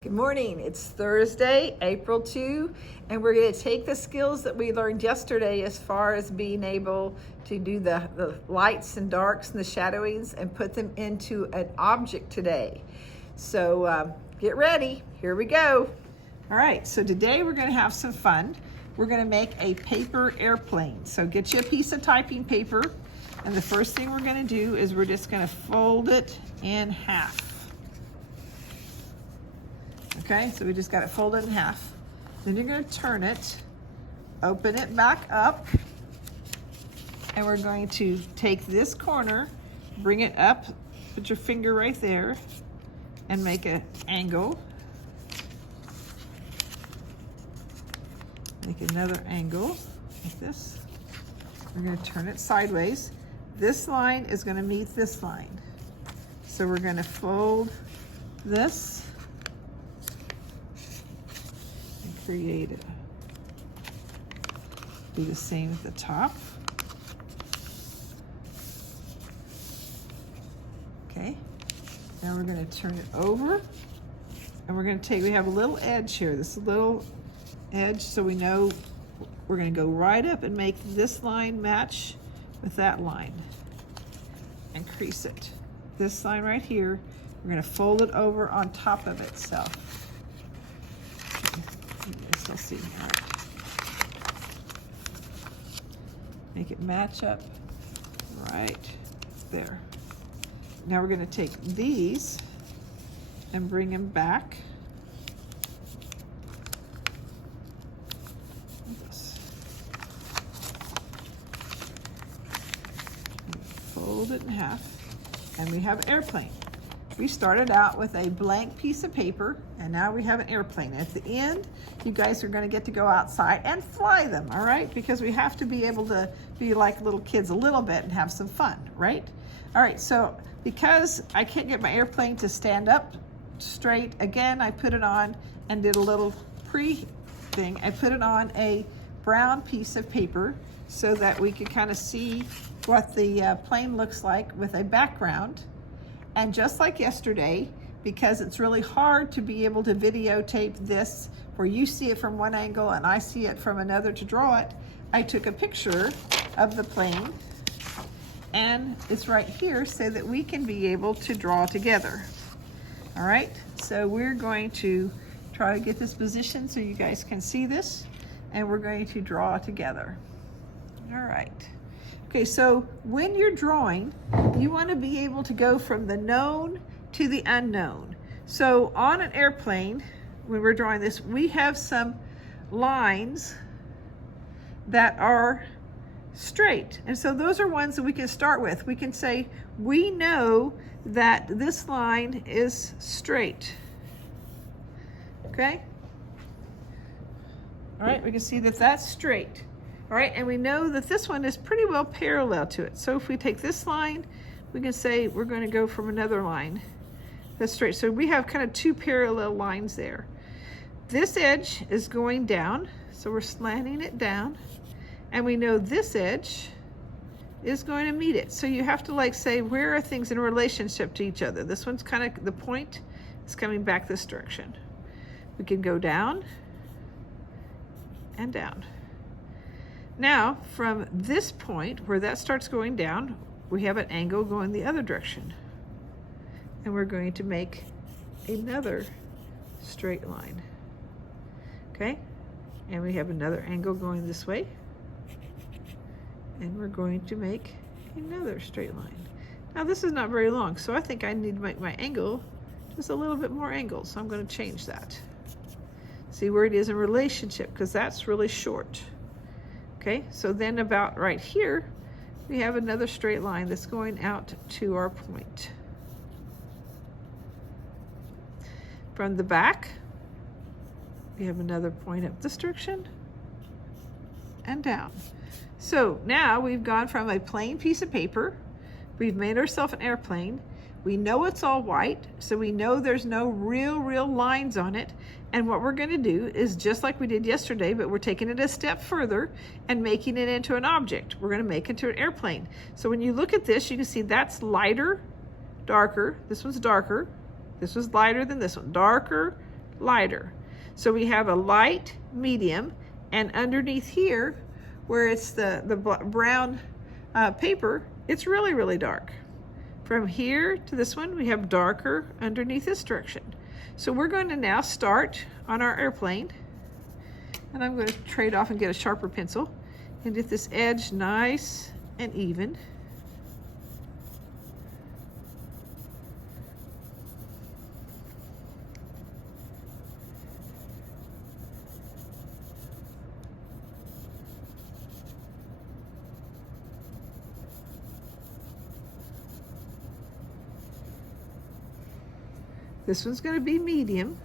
Good morning. It's Thursday, April 2, and we're going to take the skills that we learned yesterday as far as being able to do the lights and darks and the shadowings and put them into an object today. So get ready. Here we go. All right, so today we're going to have some fun. We're going to make a paper airplane. So get you a piece of typing paper, and the first thing we're going to do is we're just going to fold it in half. Okay, so we just got it folded in half. Then you're going to turn it, open it back up, and we're going to take this corner, bring it up, put your finger right there, and make an angle. Make another angle like this. We're going to turn it sideways. This line is going to meet this line. So we're going to fold this. Create it. Do the same at the top. Okay. Now we're going to turn it over, and we're going to take, we have a little edge here, this little edge, so we know we're going to go right up and make this line match with that line and crease it. This line right here, we're going to fold it over on top of itself. Let's see. All right. Make it match up right there. Now we're going to take these and bring them back. Fold it in half, and we have an airplane. We started out with a blank piece of paper, and now we have an airplane. At the end, you guys are going to get to go outside and fly them, all right? Because we have to be able to be like little kids a little bit and have some fun, right? All right, so because I can't get my airplane to stand up straight, again, I put it on and did a little pre-thing. I put it on a brown piece of paper so that we could kind of see what the plane looks like with a background. And just like yesterday, because it's really hard to be able to videotape this where you see it from one angle and I see it from another to draw it, I took a picture of the plane, and it's right here so that we can be able to draw together. All right, so we're going to try to get this position so you guys can see this, and we're going to draw together. All right. Okay, so when you're drawing, you want to be able to go from the known to the unknown. So on an airplane, when we're drawing this, we have some lines that are straight. And so those are ones that we can start with. We can say, we know that this line is straight. Okay? All right, we can see that that's straight. All right, and we know that this one is pretty well parallel to it. So if we take this line, we can say we're going to go from another line that's straight. So we have kind of two parallel lines there. This edge is going down, so we're slanting it down. And we know this edge is going to meet it. So you have to like say, where are things in relationship to each other? This one's kind of, the point is coming back this direction. We can go down and down. Now, from this point, where that starts going down, we have an angle going the other direction. And we're going to make another straight line. Okay? And we have another angle going this way. And we're going to make another straight line. Now, this is not very long, so I think I need to make my angle just a little bit more angled, so I'm going to change that. See where it is in relationship, because that's really short. Okay, so then about right here, we have another straight line that's going out to our point. From the back, we have another point up this direction and down. So now we've gone from a plain piece of paper, we've made ourselves an airplane. We know it's all white, so we know there's no real lines on it. And what we're going to do is just like we did yesterday, but we're taking it a step further and making it into an object. We're going to make it into an airplane. So when you look at this, you can see that's lighter, darker. This one's darker. This was lighter than this one. Darker, lighter. So we have a light, medium, and underneath here, where it's the brown paper, it's really, really dark. From here to this one, we have darker underneath this direction. So we're going to now start on our airplane, and I'm going to trade off and get a sharper pencil and get this edge nice and even. This one's going to be medium.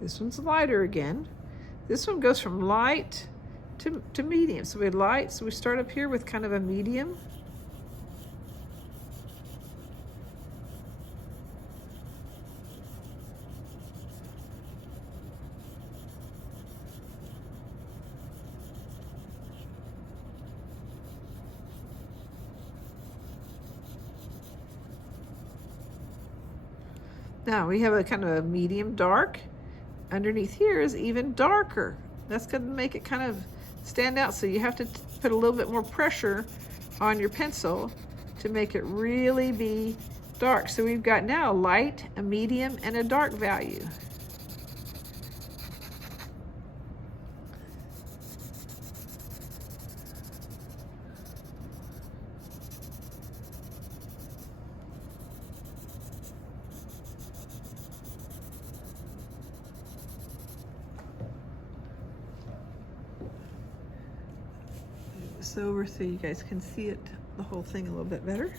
This one's lighter again. This one goes from light to medium. So we had light, so we start up here with kind of a medium. Now we have a kind of a medium dark. Underneath here is even darker. That's going to make it kind of stand out, so you have to put a little bit more pressure on your pencil to make it really be dark. So we've got now a light, a medium, and a dark value. Over so you guys can see it, the whole thing a little bit better.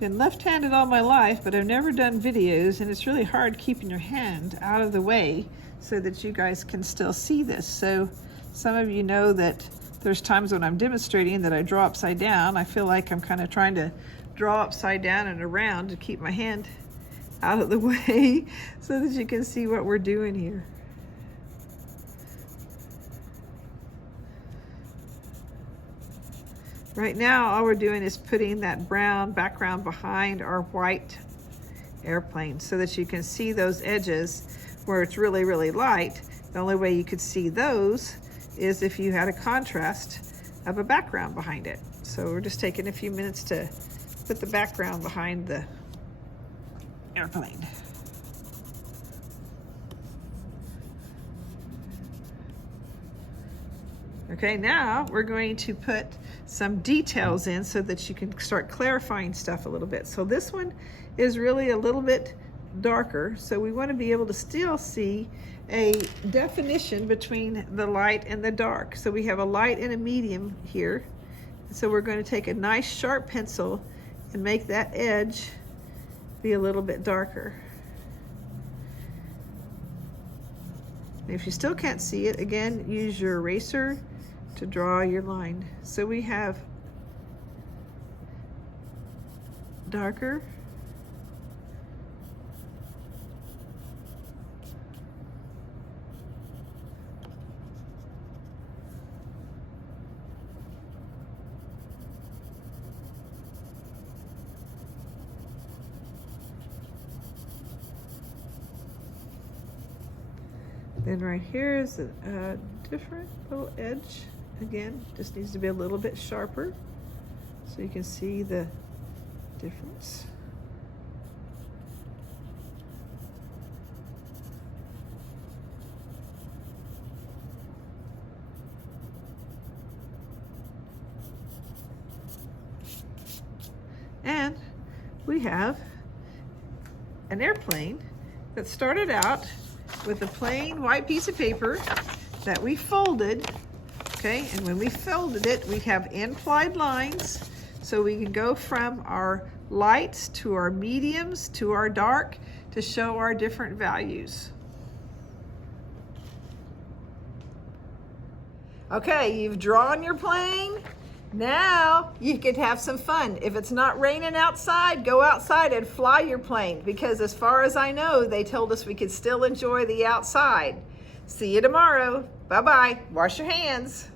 Been left-handed all my life, but I've never done videos, and it's really hard keeping your hand out of the way so that you guys can still see this. So some of you know that there's times when I'm demonstrating that I draw upside down. I feel like I'm kind of trying to draw upside down and around to keep my hand out of the way so that you can see what we're doing here. Right now, all we're doing is putting that brown background behind our white airplane so that you can see those edges where it's really, really light. The only way you could see those is if you had a contrast of a background behind it. So we're just taking a few minutes to put the background behind the airplane. Okay, now we're going to put some details in so that you can start clarifying stuff a little bit. So this one is really a little bit darker, so we want to be able to still see a definition between the light and the dark. So we have a light and a medium here. So we're going to take a nice sharp pencil and make that edge be a little bit darker. And if you still can't see it, again, use your eraser to draw your line. So we have darker, then right here is a different little edge. Again, just needs to be a little bit sharper so you can see the difference. And we have an airplane that started out with a plain white piece of paper that we folded, okay? And when we folded it, we have implied lines, so we can go from our lights to our mediums to our dark to show our different values. Okay, you've drawn your plane. Now you could have some fun. If it's not raining outside, go outside and fly your plane, because as far as I know, they told us we could still enjoy the outside. See you tomorrow. Bye-bye. Wash your hands.